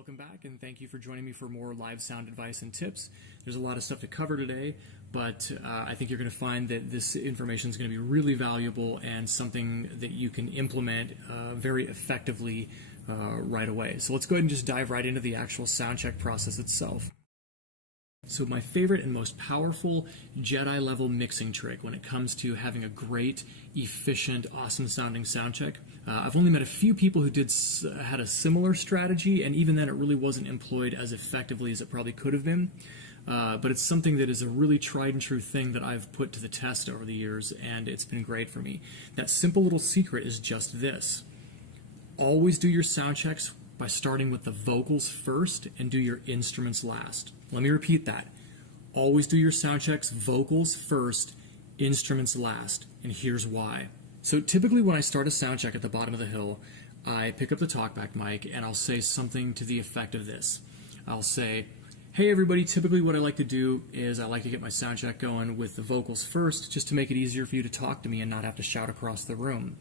welcome back, and thank you for joining me for more live sound advice and tips. There's a lot of stuff to cover today, but I think you're going to find that this information is going to be really valuable and something that you can implement very effectively right away. So let's go ahead and just dive right into the actual sound check process itself. So my favorite and most powerful Jedi level mixing trick when it comes to having a great, efficient, awesome sounding sound check. I've only met a few people who had a similar strategy, and even then it really wasn't employed as effectively as it probably could have been. But it's something that is a really tried and true thing that I've put to the test over the years, and it's been great for me. That simple little secret is just this. Always do your sound checks by starting with the vocals first and do your instruments last. Let me repeat that. Always do your sound checks, vocals first, instruments last, and here's why. So typically when I start a sound check at the bottom of the hill, I pick up the talkback mic and I'll say something to the effect of this. I'll say, hey everybody, typically what I like to do is I like to get my sound check going with the vocals first, just to make it easier for you to talk to me and not have to shout across the room.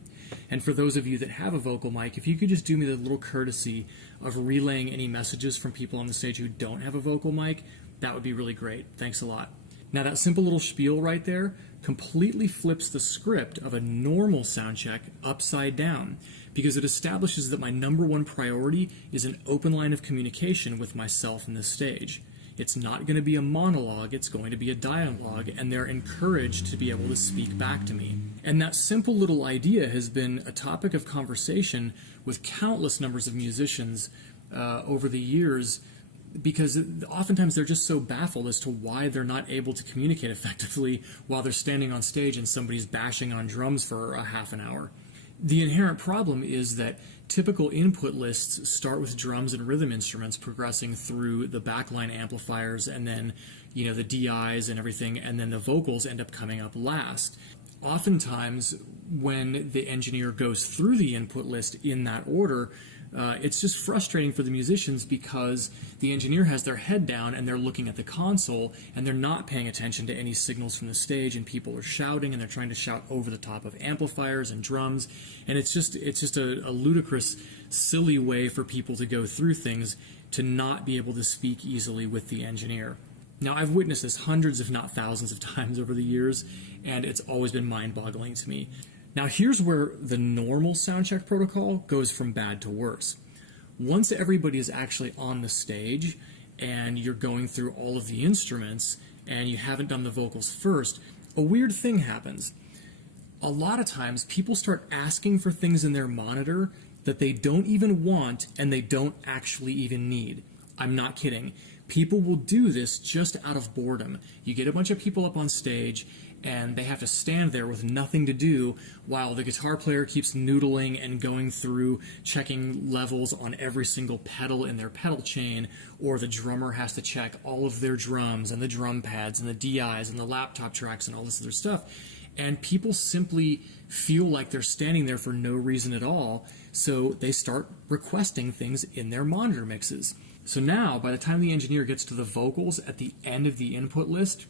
And for those of you that have a vocal mic, if you could just do me the little courtesy of relaying any messages from people on the stage who don't have a vocal mic, that would be really great. Thanks a lot. Now that simple little spiel right there completely flips the script of a normal sound check upside down, because it establishes that my number one priority is an open line of communication with myself and the stage. It's not going to be a monologue, it's going to be a dialogue, and they're encouraged to be able to speak back to me. And that simple little idea has been a topic of conversation with countless numbers of musicians over the years, because oftentimes they're just so baffled as to why they're not able to communicate effectively while they're standing on stage and somebody's bashing on drums for a half an hour. The inherent problem is that typical input lists start with drums and rhythm instruments progressing through the backline amplifiers, and then the DIs and everything, and then the vocals end up coming up last. Oftentimes when the engineer goes through the input list in that order, it's just frustrating for the musicians because the engineer has their head down and they're looking at the console and they're not paying attention to any signals from the stage, and people are shouting and they're trying to shout over the top of amplifiers and drums, and it's just a ludicrous, silly way for people to go through things to not be able to speak easily with the engineer. Now, I've witnessed this hundreds if not thousands of times over the years, and it's always been mind-boggling to me. Now here's where the normal soundcheck protocol goes from bad to worse. Once everybody is actually on the stage and you're going through all of the instruments and you haven't done the vocals first, a weird thing happens. A lot of times people start asking for things in their monitor that they don't even want and they don't actually even need. I'm not kidding. People will do this just out of boredom. You get a bunch of people up on stage and they have to stand there with nothing to do while the guitar player keeps noodling and going through checking levels on every single pedal in their pedal chain, or the drummer has to check all of their drums and the drum pads and the DIs and the laptop tracks and all this other stuff. And people simply feel like they're standing there for no reason at all, so they start requesting things in their monitor mixes. So now, by the time the engineer gets to the vocals at the end of the input list,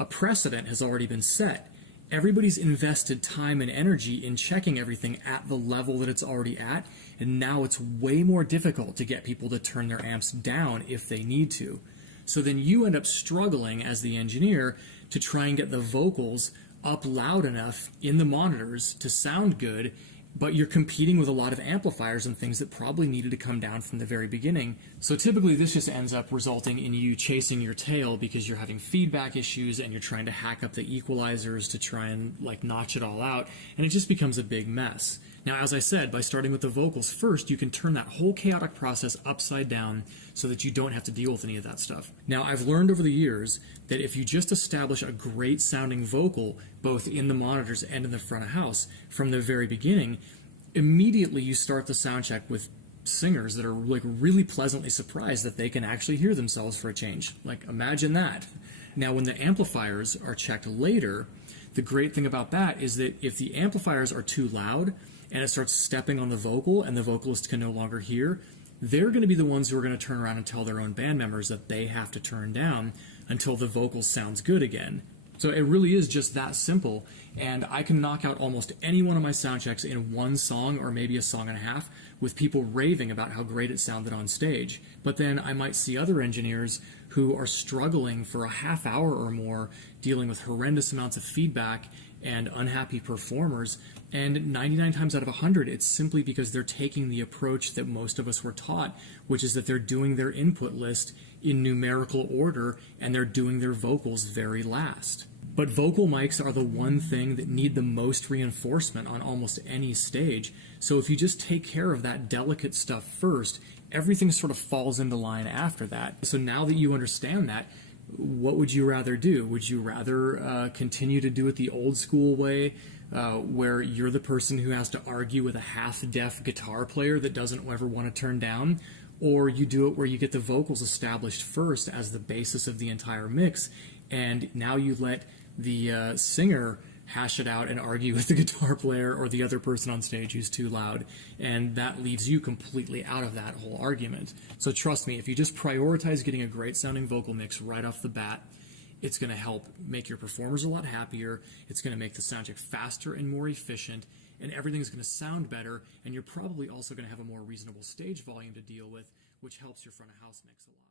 a precedent has already been set. Everybody's invested time and energy in checking everything at the level that it's already at, and now it's way more difficult to get people to turn their amps down if they need to. So then you end up struggling as the engineer to try and get the vocals up loud enough in the monitors to sound good, but you're competing with a lot of amplifiers and things that probably needed to come down from the very beginning. So typically this just ends up resulting in you chasing your tail because you're having feedback issues and you're trying to hack up the equalizers to try and notch it all out, and it just becomes a big mess. Now, as I said, by starting with the vocals first, you can turn that whole chaotic process upside down so that you don't have to deal with any of that stuff. Now, I've learned over the years that if you just establish a great sounding vocal, both in the monitors and in the front of house, from the very beginning, immediately you start the sound check with singers that are really pleasantly surprised that they can actually hear themselves for a change. Imagine that. Now, when the amplifiers are checked later, the great thing about that is that if the amplifiers are too loud and it starts stepping on the vocal and the vocalist can no longer hear, they're going to be the ones who are going to turn around and tell their own band members that they have to turn down until the vocal sounds good again. So it really is just that simple, and I can knock out almost any one of my sound checks in one song or maybe a song and a half with people raving about how great it sounded on stage. But then I might see other engineers who are struggling for a half hour or more dealing with horrendous amounts of feedback and unhappy performers, and 99 times out of 100 it's simply because they're taking the approach that most of us were taught, which is that they're doing their input list in numerical order and they're doing their vocals very last. But vocal mics are the one thing that need the most reinforcement on almost any stage, so if you just take care of that delicate stuff first, everything sort of falls into line after that. So now that you understand that, what would you rather do? Would you rather continue to do it the old school way, where you're the person who has to argue with a half-deaf guitar player that doesn't ever want to turn down? Or you do it where you get the vocals established first as the basis of the entire mix, and now you let the singer hash it out and argue with the guitar player or the other person on stage who's too loud, and that leaves you completely out of that whole argument. So trust me, if you just prioritize getting a great sounding vocal mix right off the bat, it's going to help make your performers a lot happier, it's going to make the soundcheck faster and more efficient, and everything's going to sound better, and you're probably also going to have a more reasonable stage volume to deal with, which helps your front of house mix a lot.